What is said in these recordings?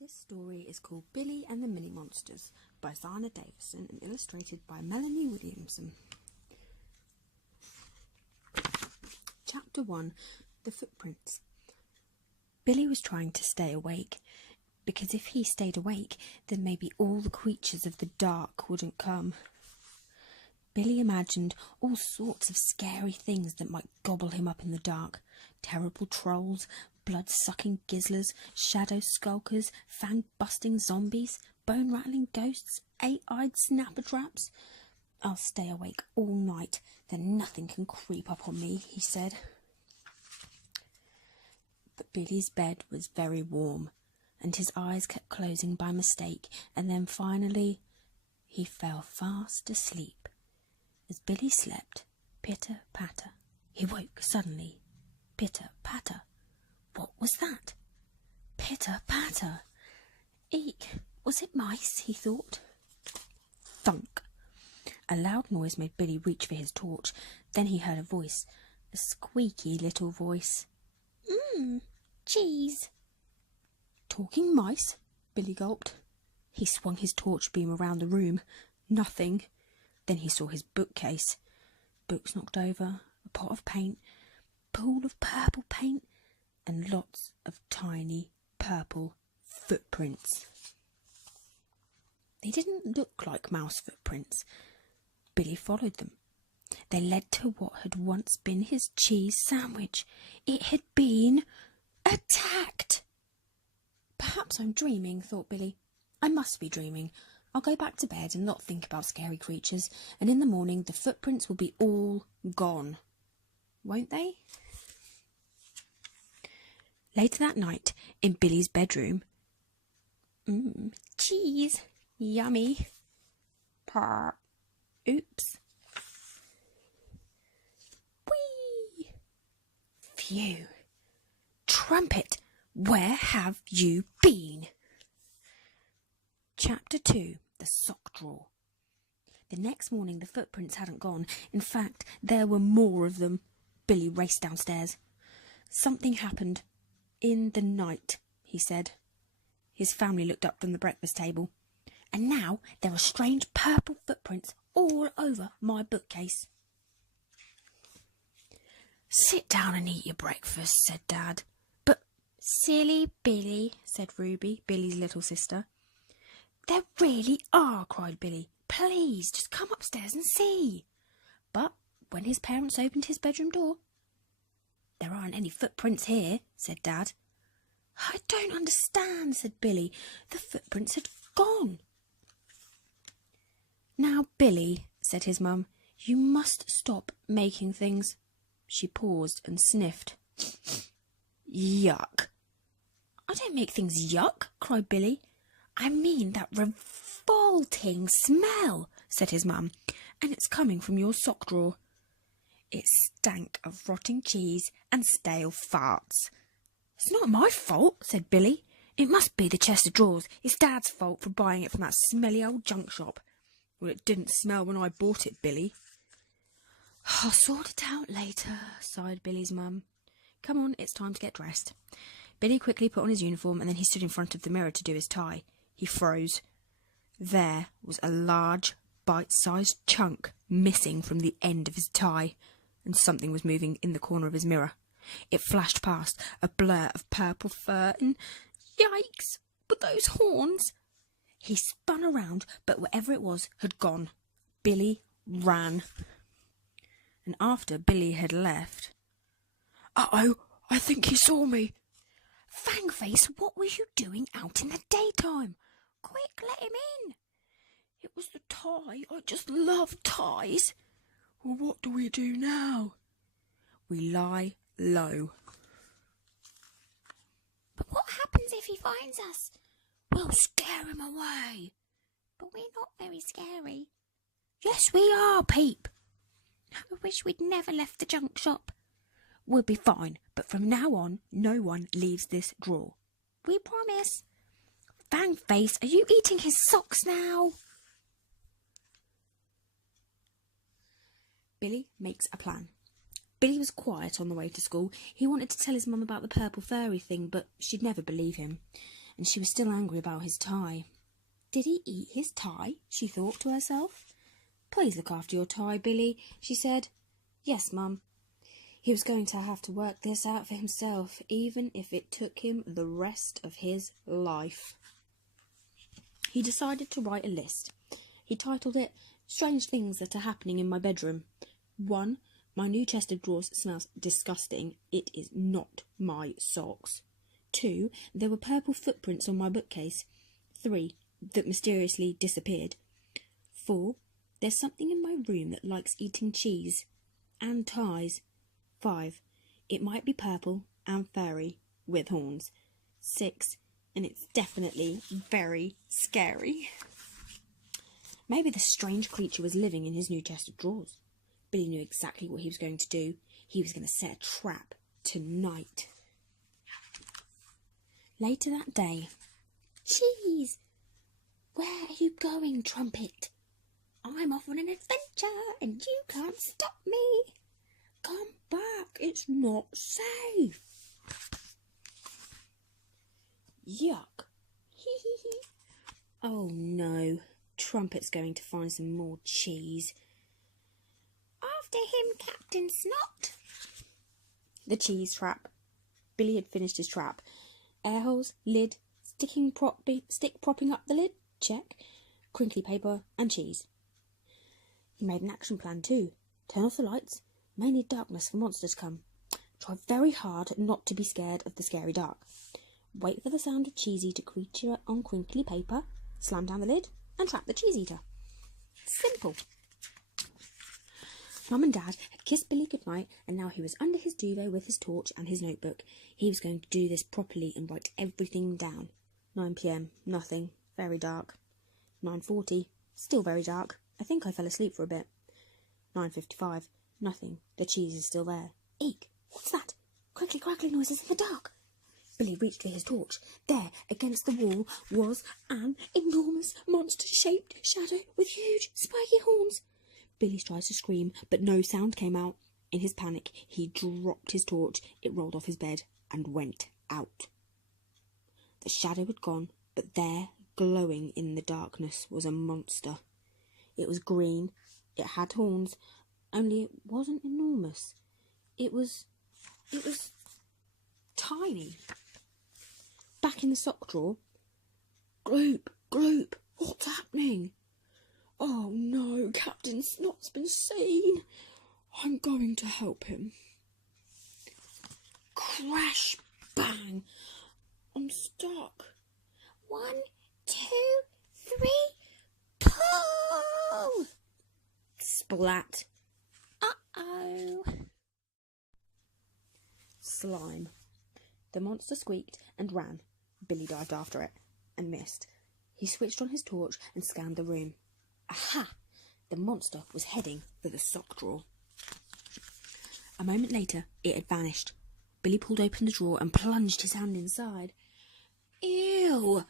This story is called Billy and the Mini Monsters by Zana Davison and illustrated by Melanie Williamson. Chapter 1. The Footprints. Billy was trying to stay awake, because if he stayed awake, then maybe all the creatures of the dark wouldn't come. Billy imagined all sorts of scary things that might gobble him up in the dark. Terrible trolls, blood-sucking gizzlers, shadow skulkers, fang-busting zombies, bone-rattling ghosts, eight-eyed snapper-traps. I'll stay awake all night, then nothing can creep up on me, he said. But Billy's bed was very warm, and his eyes kept closing by mistake, and then finally he fell fast asleep. As Billy slept, pitter-patter, he woke suddenly. Pitter-patter. What was that? Pitter-patter. Eek, was it mice, he thought. Thunk. A loud noise made Billy reach for his torch. Then he heard a voice, a squeaky little voice. Cheese. Talking mice? Billy gulped. He swung his torch beam around the room. Nothing. Then he saw his bookcase. Books knocked over, a pot of paint, pool of purple paint, and lots of tiny purple footprints. They didn't look like mouse footprints. Billy followed them. They led to what had once been his cheese sandwich. It had been attacked. Perhaps I'm dreaming, thought Billy. I must be dreaming. I'll go back to bed and not think about scary creatures, and in the morning the footprints will be all gone. Won't they? Later that night, in Billy's bedroom, cheese, yummy, purr, oops, whee, phew, trumpet, where have you been? Chapter 2. The Sock Drawer. The next morning the footprints hadn't gone. In fact, there were more of them. Billy raced downstairs. Something happened. In the night, he said. His family looked up from the breakfast table. And now there are strange purple footprints all over my bookcase. Sit down and eat your breakfast, said Dad. But, silly Billy, said Ruby, Billy's little sister. There really are, cried Billy. Please, just come upstairs and see. But when his parents opened his bedroom door, there aren't any footprints here, said Dad. I don't understand, said Billy. The footprints had gone. Now, Billy, said his mum, you must stop making things. She paused and sniffed. Yuck. I don't make things yuck, cried Billy. I mean that revolting smell, said his mum, and it's coming from your sock drawer. It stank of rotting cheese and stale farts. It's not my fault, said Billy. It must be the chest of drawers. It's Dad's fault for buying it from that smelly old junk shop. Well, it didn't smell when I bought it, Billy. I'll sort it out later, sighed Billy's mum. Come on, it's time to get dressed. Billy quickly put on his uniform and then he stood in front of the mirror to do his tie. He froze. There was a large, bite-sized chunk missing from the end of his tie, and something was moving in the corner of his mirror. It flashed past, a blur of purple fur, and yikes, but those horns! He spun around, but whatever it was had gone. Billy ran. And after Billy had left... Uh-oh, I think he saw me. Fangface, what were you doing out in the daytime? Quick, let him in. It was the tie. I just love ties. Well, what do we do now? We lie low. But what happens if he finds us? We'll scare him away. But we're not very scary. Yes, we are, Peep. I wish we'd never left the junk shop. We'll be fine, but from now on, no one leaves this drawer. We promise. Fangface, are you eating his socks now? Billy makes a plan. Billy was quiet on the way to school. He wanted to tell his mum about the purple furry thing, but she'd never believe him. and she was still angry about his tie. Did he eat his tie? She thought to herself. Please look after your tie, Billy, she said. Yes, Mum. He was going to have to work this out for himself, even if it took him the rest of his life. He decided to write a list. He titled it, Strange Things That Are Happening in My Bedroom. 1. My new chest of drawers smells disgusting. It is not my socks. 2. There were purple footprints on my bookcase. 3. That mysteriously disappeared. 4. There's something in my room that likes eating cheese and ties. 5. It might be purple and furry with horns. 6. And it's definitely very scary. Maybe the strange creature was living in his new chest of drawers. Billy knew exactly what he was going to do. He was going to set a trap tonight. Later that day. Cheese! Where are you going, Trumpet? I'm off on an adventure and you can't stop me. Come back, it's not safe. Yuck. Oh no, Trumpet's going to find some more cheese. After him, Captain Snot. The cheese trap. Billy had finished his trap. Air holes, lid, stick propping up the lid, check. Crinkly paper and cheese. He made an action plan too. Turn off the lights. May need darkness for monsters to come. Try very hard not to be scared of the scary dark. Wait for the sound of cheese eater creature on crinkly paper. Slam down the lid and trap the cheese eater. Simple. Mum and Dad had kissed Billy goodnight, and now he was under his duvet with his torch and his notebook. He was going to do this properly and write everything down. 9 p.m, nothing. Very dark. 9:40, still very dark. I think I fell asleep for a bit. 9:55, nothing. The cheese is still there. Eek! What's that? Crackly crackly noises in the dark. Billy reached for his torch. There, against the wall, was an enormous monster-shaped shadow with huge, spiky horns. Billy tried to scream, but no sound came out. In his panic, he dropped his torch. It rolled off his bed and went out. The shadow had gone, but there, glowing in the darkness, was a monster. It was green. It had horns, only it wasn't enormous. It was tiny. Back in the sock drawer. Gloop, gloop, what's happening? Oh no, Captain Snot's been seen. I'm going to help him. Crash, bang. I'm stuck. 1, 2, 3, pull! Splat. Uh-oh. Slime. The monster squeaked and ran. Billy dived after it and missed. He switched on his torch and scanned the room. Aha! The monster was heading for the sock drawer. A moment later, it had vanished. Billy pulled open the drawer and plunged his hand inside. Ew!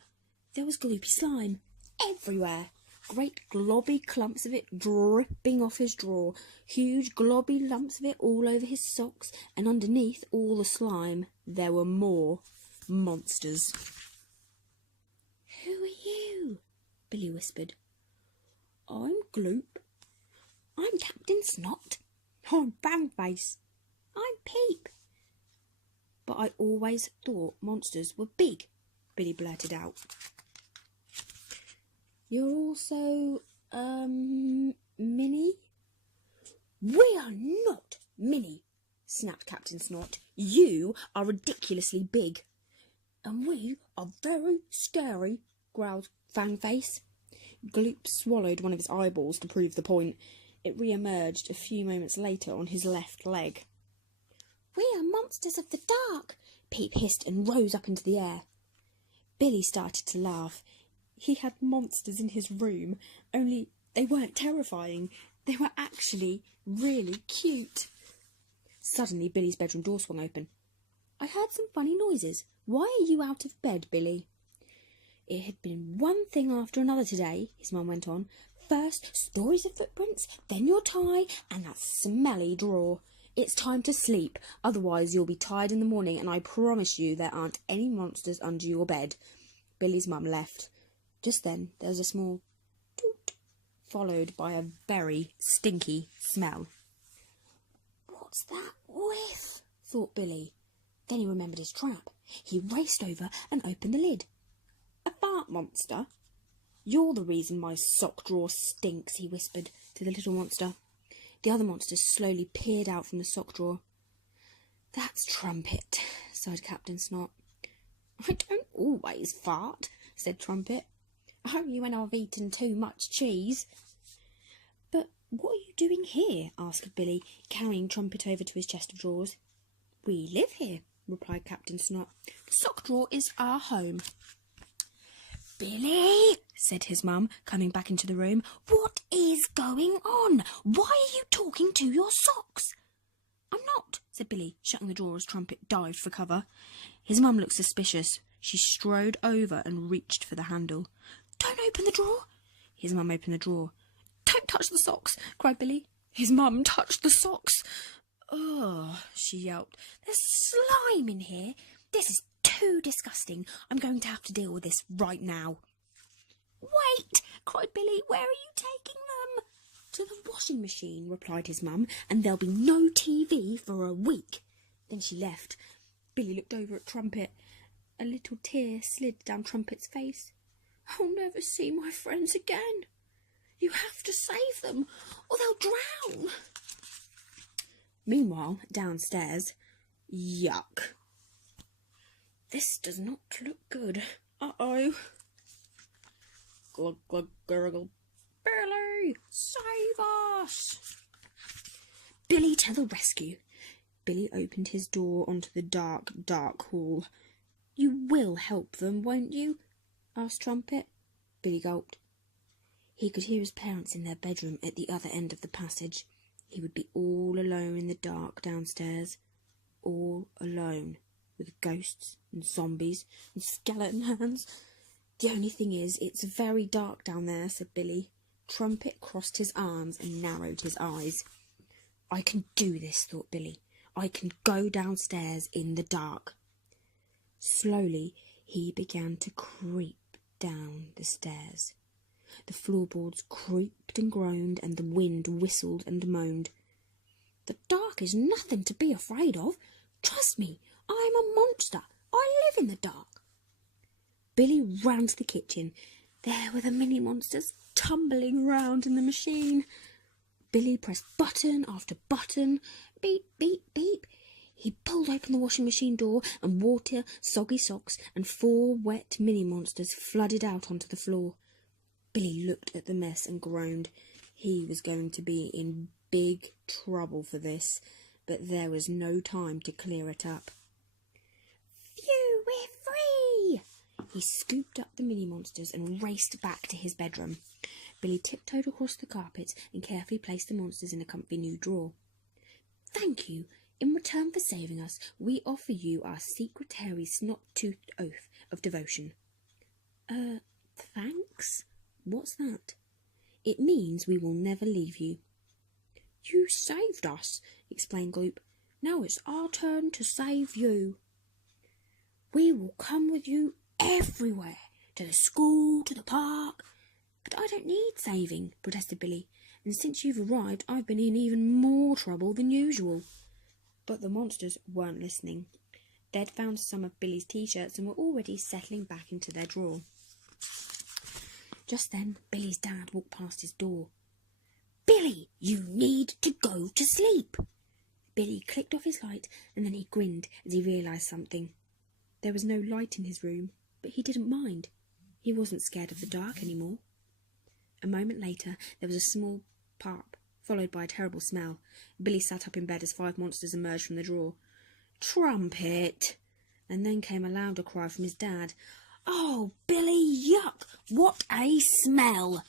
There was gloopy slime everywhere. Great globby clumps of it dripping off his drawer. Huge globby lumps of it all over his socks. And underneath all the slime, there were more monsters. Who are you? Billy whispered. I'm Gloop. I'm Captain Snot. I'm Bangface. I'm Peep. But I always thought monsters were big, Billy blurted out. You're also, mini? We are not mini, snapped Captain Snot. You are ridiculously big. And we are very scary, growled Fangface. Gloop swallowed one of his eyeballs to prove the point. It re-emerged a few moments later on his left leg. We are monsters of the dark, Peep hissed and rose up into the air. Billy started to laugh. He had monsters in his room, only they weren't terrifying. They were actually really cute. Suddenly, Billy's bedroom door swung open. I heard some funny noises. Why are you out of bed, Billy? It had been one thing after another today, his mum went on. First, stories of footprints, then your tie, and that smelly drawer. It's time to sleep, otherwise you'll be tired in the morning, and I promise you there aren't any monsters under your bed. Billy's mum left. Just then there was a small toot, followed by a very stinky smell. "What's that whiff?" thought Billy. Then he remembered his trap. He raced over and opened the lid. "A fart monster? You're the reason my sock drawer stinks," he whispered to the little monster. The other monsters slowly peered out from the sock drawer. "That's Trumpet," sighed Captain Snot. "I don't always fart," said Trumpet. "Only when I've eaten too much cheese." "But what are you doing here?" asked Billy, carrying Trumpet over to his chest of drawers. "We live here," replied Captain Snot. "The sock drawer is our home." "Billy," said his mum, coming back into the room, "what is going on? Why are you talking to your socks?" "I'm not," said Billy, shutting the drawer as Trumpet dived for cover. His mum looked suspicious. She strode over and reached for the handle. "Don't open the drawer." His mum opened the drawer. "Don't touch the socks," cried Billy. His mum touched the socks. "Oh," she yelped, "there's slime in here. This is too disgusting. I'm going to have to deal with this right now." "Wait," cried Billy, "where are you taking them?" "To the washing machine," replied his mum, "and there'll be no TV for a week." Then she left. Billy looked over at Trumpet. A little tear slid down Trumpet's face. "I'll never see my friends again. You have to save them, or they'll drown." Meanwhile, downstairs, yuck. "This does not look good. Uh-oh." "Glug, glug, gurgle. Billy, save us!" "Billy to the rescue." Billy opened his door onto the dark, dark hall. "You will help them, won't you?" asked Trumpet. Billy gulped. He could hear his parents in their bedroom at the other end of the passage. He would be all alone in the dark downstairs. All alone, with ghosts and zombies and skeleton hands. "The only thing is, it's very dark down there," said Billy. Trumpet crossed his arms and narrowed his eyes. "I can do this," thought Billy. "I can go downstairs in the dark." Slowly, he began to creep down the stairs. The floorboards creaked and groaned, and the wind whistled and moaned. "The dark is nothing to be afraid of. Trust me, I'm a monster. I live in the dark." Billy ran to the kitchen. There were the mini monsters tumbling round in the machine. Billy pressed button after button. Beep, beep, beep. He pulled open the washing machine door, and water, soggy socks, and 4 wet mini monsters flooded out onto the floor. Billy looked at the mess and groaned. He was going to be in big trouble for this, but there was no time to clear it up. "Phew, we're free!" He scooped up the mini monsters and raced back to his bedroom. Billy tiptoed across the carpet and carefully placed the monsters in a comfy new drawer. "Thank you. In return for saving us, we offer you our secretary snot-toothed oath of devotion." Thanks? What's that?" "It means we will never leave you." "You saved us," explained Gloop. "Now it's our turn to save you." "We will come with you everywhere, to the school, to the park." "But I don't need saving," protested Billy, "and since you've arrived, I've been in even more trouble than usual." But the monsters weren't listening. They'd found some of Billy's t-shirts and were already settling back into their drawer. Just then, Billy's dad walked past his door. "Billy, you need to go to sleep." Billy clicked off his light, and then he grinned as he realised something. There was no light in his room, but he didn't mind. He wasn't scared of the dark anymore. A moment later, there was a small pop, followed by a terrible smell. Billy sat up in bed as 5 monsters emerged from the drawer. "Trumpet!" And then came a louder cry from his dad. "Oh, Billy, yuck! What a smell!"